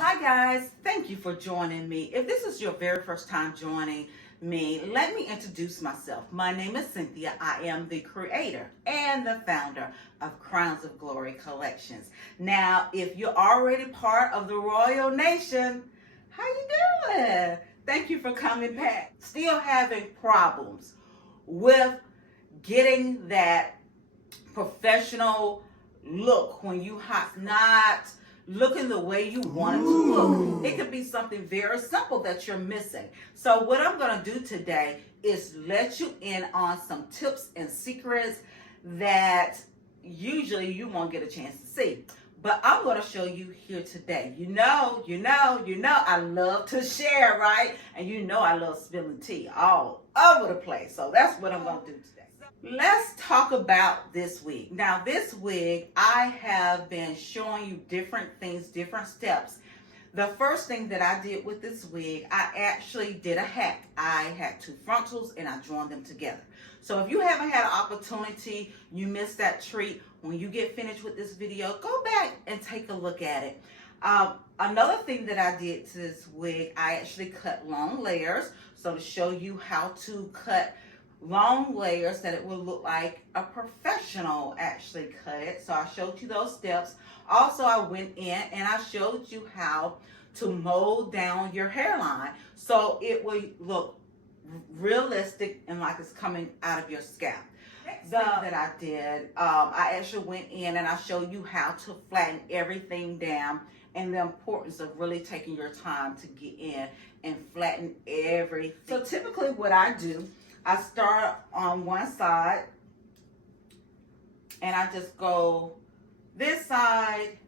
Hi guys, thank you for joining me. If this is your very first time joining me, let me introduce myself. My name is Cynthia. I am the creator and the founder of Crowns of Glory Collections. Now, if you're already part of the Royal Nation, how you doing? Thank you for coming back. Still having problems with getting that professional look when you not looking the way you want it to look. It could be something very simple that you're missing. So what I'm going to do today is let you in on some tips and secrets that usually you won't get a chance to see. But I'm going to show you here today. You know, I love to share, right? And you know I love spilling tea all over the place. So that's what I'm going to do today. Let's talk about this wig. Now, this wig, I have been showing you different things, different steps. The first thing that I did with this wig, I actually did a hack. I had two frontals and I joined them together. So if you haven't had an opportunity, you missed that treat, when you get finished with this video, go back and take a look at it. Another thing that I did to this wig, I actually cut long layers. So to show you how to cut long layers that it will look like a professional actually cut it. So I showed you those steps. Also, I went in and I showed you how to mold down your hairline so it will look realistic and like it's coming out of your scalp. That I did, I actually went in and I showed you how to flatten everything down and the importance of really taking your time to get in and flatten everything. So typically what I do, I start on one side and I just go this side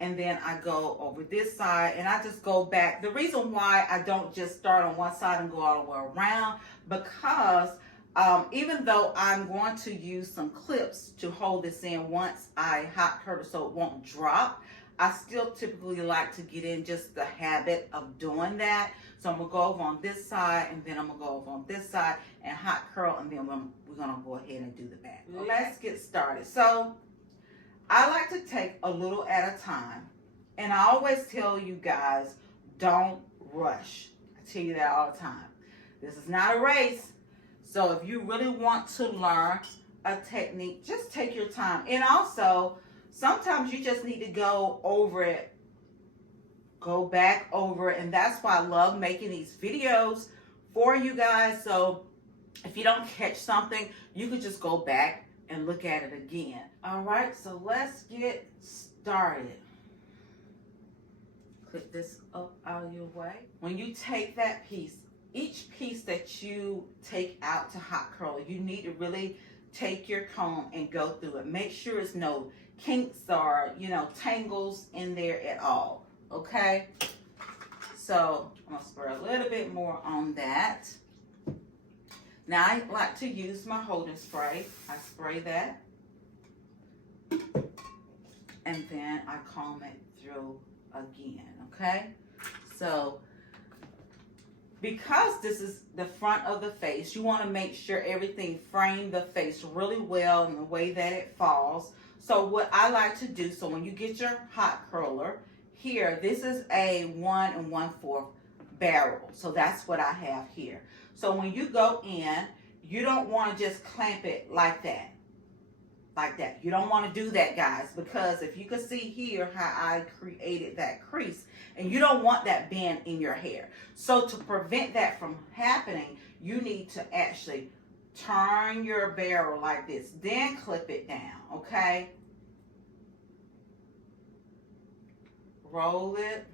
and then I go over this side and I just go back. The reason why I don't just start on one side and go all the way around, because even though I'm going to use some clips to hold this in once I hot curl so it won't drop, I still typically like to get in just the habit of doing that. So I'm going to go over on this side and then I'm going to go over on this side and hot curl, and then we're going to go ahead and do the back. Okay. Let's get started. So I like to take a little at a time, and I always tell you guys, don't rush. I tell you that all the time. This is not a race. So if you really want to learn a technique, just take your time. And also, sometimes you just need to go over it, go back over it, and that's why I love making these videos for you guys. So if you don't catch something, you can just go back and look at it again. All right, so let's get started. Clip this up out of your way. When you take that piece, each piece that you take out to hot curl, you need to really take your comb and go through it. Make sure there's no kinks or, tangles in there at all, okay? So I'm gonna spray a little bit more on that. Now I like to use my holding spray. I spray that, and then I comb it through again, okay? So because this is the front of the face, you want to make sure everything framed the face really well in the way that it falls. So what I like to do, so when you get your hot curler, here, this is a 1 1/4 barrel. So that's what I have here. So when you go in, you don't want to just clamp it like that. Like that. You don't want to do that, guys, because if you can see here how I created that crease, and you don't want that bend in your hair. So to prevent that from happening, you need to actually turn your barrel like this, then clip it down, okay? Roll it,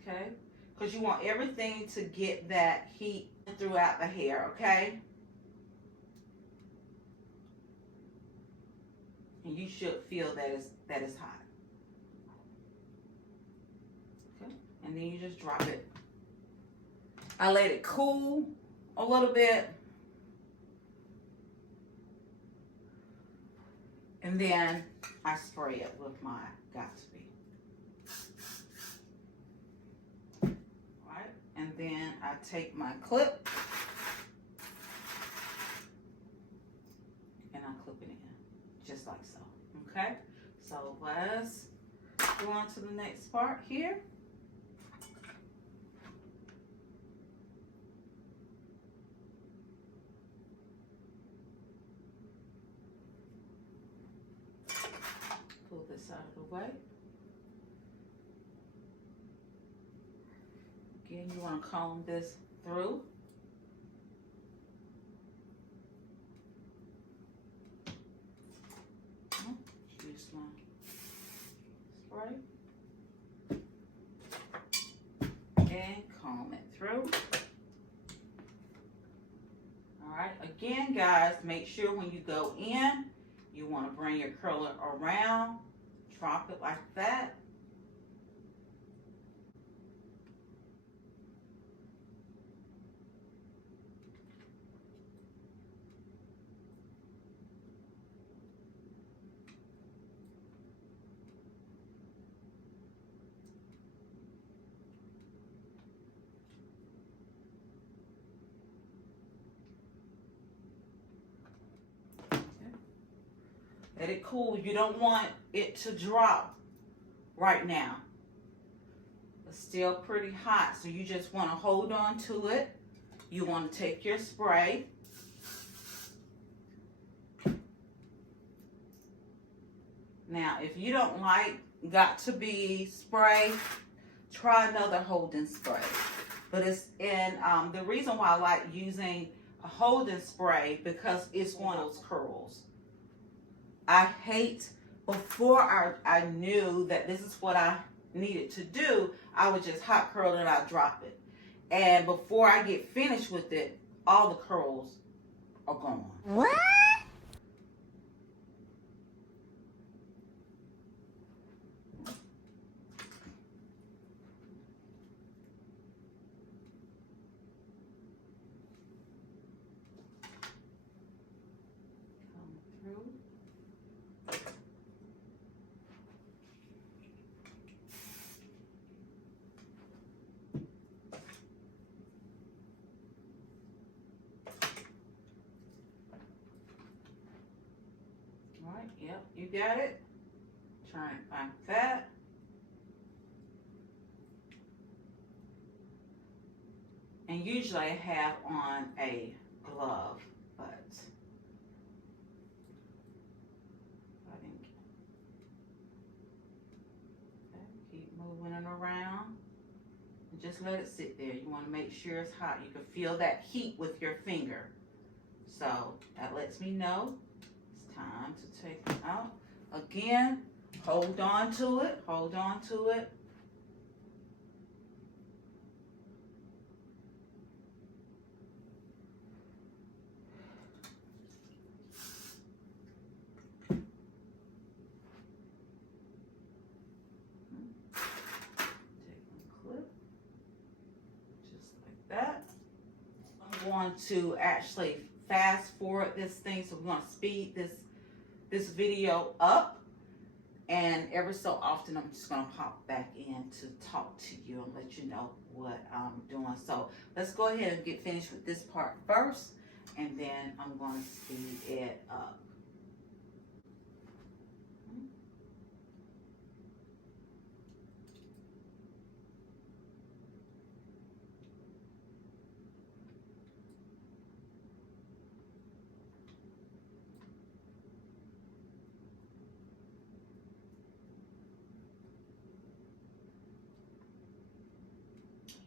okay? Because you want everything to get that heat throughout the hair, okay? And you should feel that is hot. Okay, and then you just drop it. I let it cool a little bit, and then I spray it with my Got2b. All right, and then I take my clip and I clip it in, just like so. Okay, so let's go on to the next part here. Pull this out of the way. Again, you want to comb this through. Use my spray and comb it through. All right, again, guys, make sure when you go in, you want to bring your curler around, drop it like that. Let it cool. You don't want it to drop right now. It's still pretty hot, so you just want to hold on to it. You want to take your spray. Now, if you don't like got to be spray, try another holding spray. But it's in, the reason why I like using a holding spray because it's one of those curls. I hate, before I knew that this is what I needed to do, I would just hot curl it and I'd drop it. And before I get finished with it, all the curls are gone. What? Come through. Alright, yep, you got it. Try it like that. And usually I have on a glove, but I didn't. Okay, keep moving it around. And just let it sit there. You want to make sure it's hot. You can feel that heat with your finger. So that lets me know it's time to take it out. Again, hold on to it, hold on to it. Take one clip, just like that. I'm going to actually fast forward this thing, so we're going to speed this video up, and every so often I'm just going to pop back in to talk to you and let you know what I'm doing. So let's go ahead and get finished with this part first, and then I'm going to speed it up.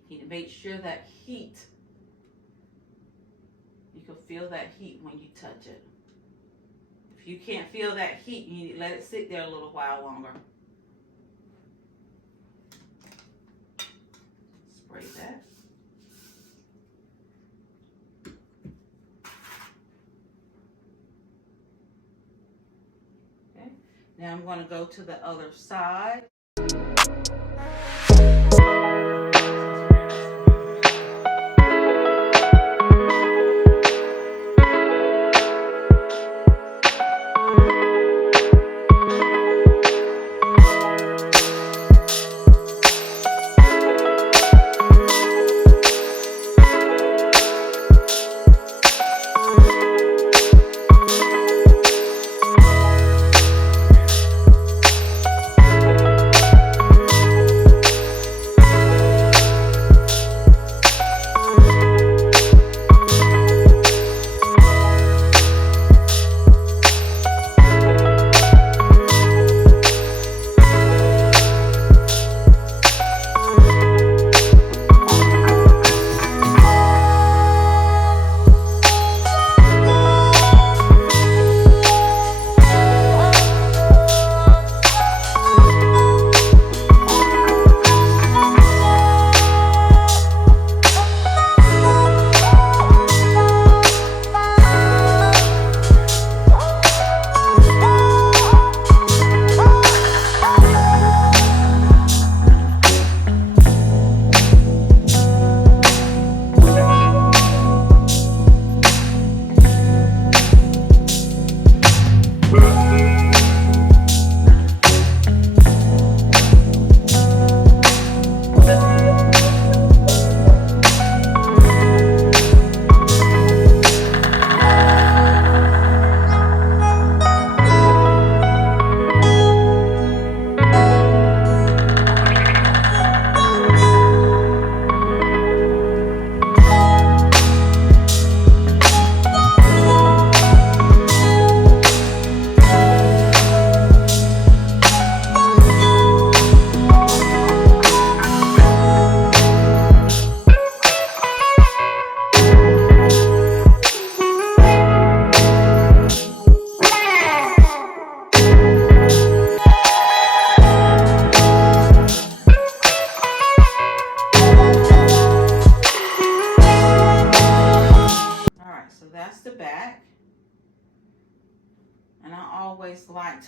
You need to make sure that heat, you can feel that heat when you touch it. If you can't feel that heat, you need to let it sit there a little while longer. Spray that. Okay. Now I'm going to go to the other side.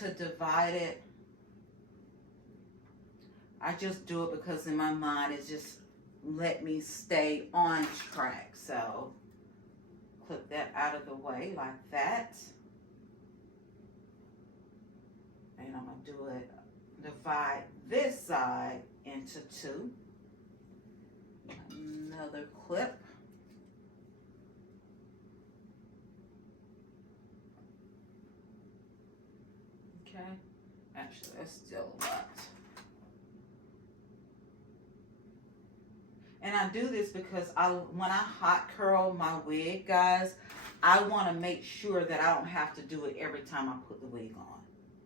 to divide it, I just do it because in my mind it just let me stay on track. So clip that out of the way like that. And I'm going to do it, divide this side into two. Another clip. Okay, actually that's still a lot. And I do this because when I hot curl my wig, guys, I want to make sure that I don't have to do it every time I put the wig on.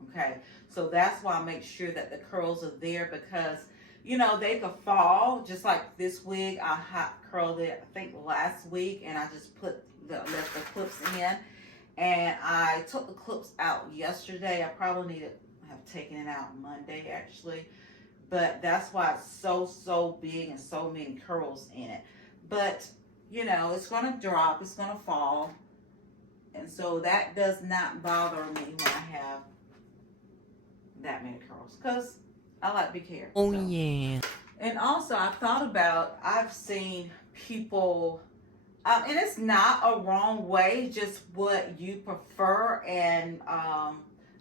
Okay, so that's why I make sure that the curls are there, because you know they could fall. Just like this wig, I hot curled it I think last week, and I just put left the clips in, and I took the clips out yesterday. I probably need to have taken it out Monday actually, but that's why it's so big and so many curls in it. But you know, it's gonna drop, it's gonna fall, and so that does not bother me when I have that many curls, because I like big hair. Oh so. yeah. And also I've seen people, and it's not a wrong way, just what you prefer, and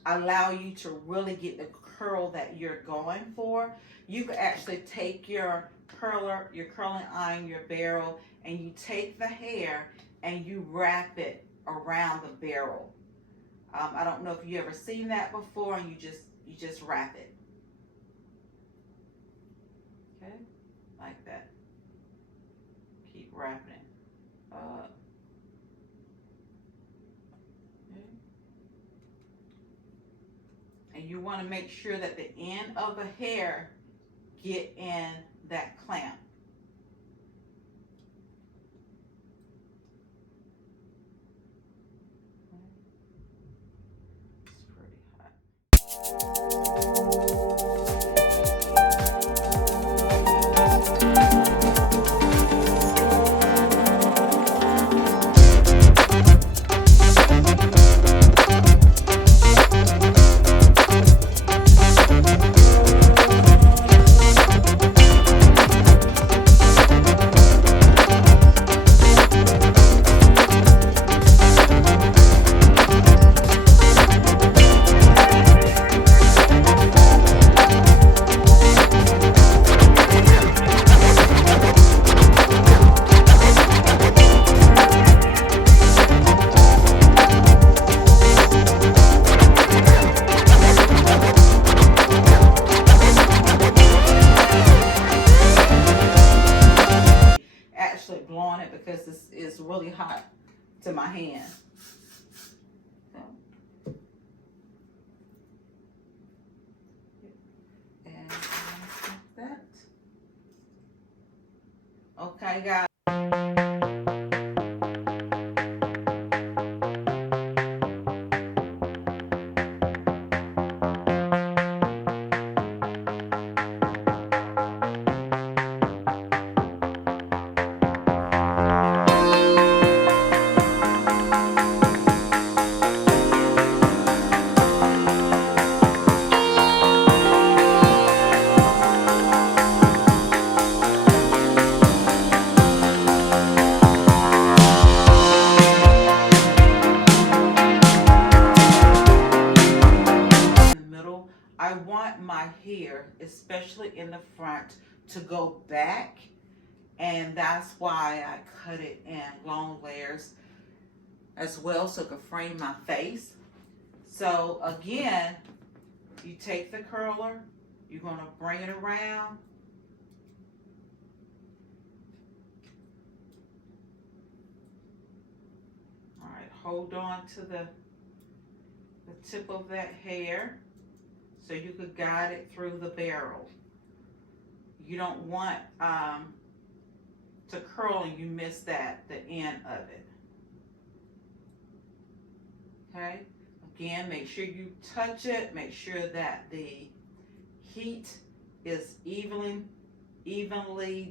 allow you to really get the curl that you're going for. You could actually take your curler, your curling iron, your barrel, and you take the hair and you wrap it around the barrel. I don't know if you ever seen that before, and you just wrap it. Okay, like that. Keep wrapping it up. Okay. And you want to make sure that the end of the hair get in that clamp. It's pretty hot. Blowing it because this is really hot to my hand. So. And like that. Okay, guys. I want my hair, especially in the front, to go back, and that's why I cut it in long layers as well, so it can frame my face. So again, you take the curler, you're going to bring it around. All right, hold on to the tip of that hair, so you could guide it through the barrel. You don't want to curl and you miss the end of it. Okay, again, make sure you touch it. Make sure that the heat is evenly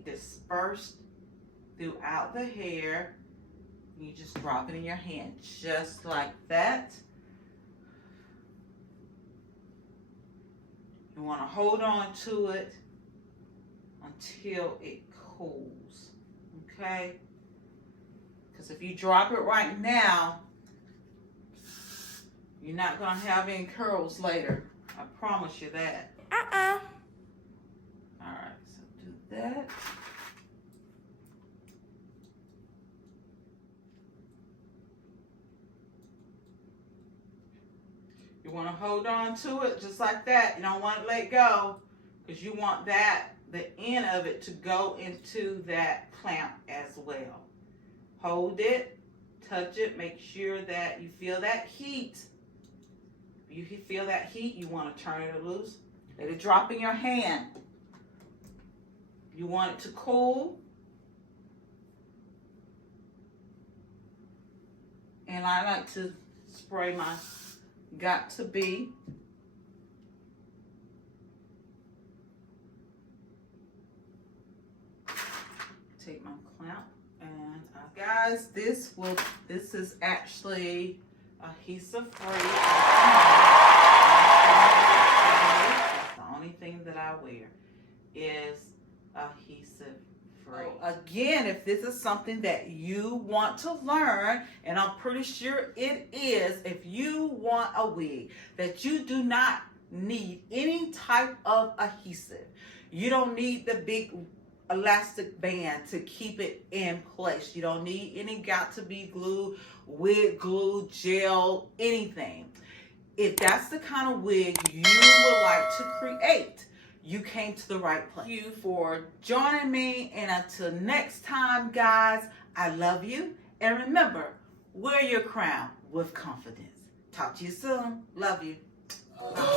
dispersed throughout the hair. You just drop it in your hand just like that. You want to hold on to it until it cools, okay? Because if you drop it right now, you're not going to have any curls later. I promise you that. All right, so do that. You want to hold on to it just like that. You don't want to let go because you want that, the end of it, to go into that clamp as well. Hold it, touch it, make sure that you feel that heat. If you feel that heat, you want to turn it loose. Let it drop in your hand. You want it to cool. And I like to spray my Got to Be. Take my clamp and guys, this is actually adhesive free. That's the only thing that I wear is adhesive free. Again, if this is something that you want to learn, and I'm pretty sure it is, if you want a wig that you do not need any type of adhesive, you don't need the big elastic band to keep it in place. You don't need any Got to Be glue, wig glue, gel, anything. If that's the kind of wig you would like to create, you came to the right place. Thank you for joining me, and until next time, guys, I love you. And remember, wear your crown with confidence. Talk to you soon. Love you. Bye.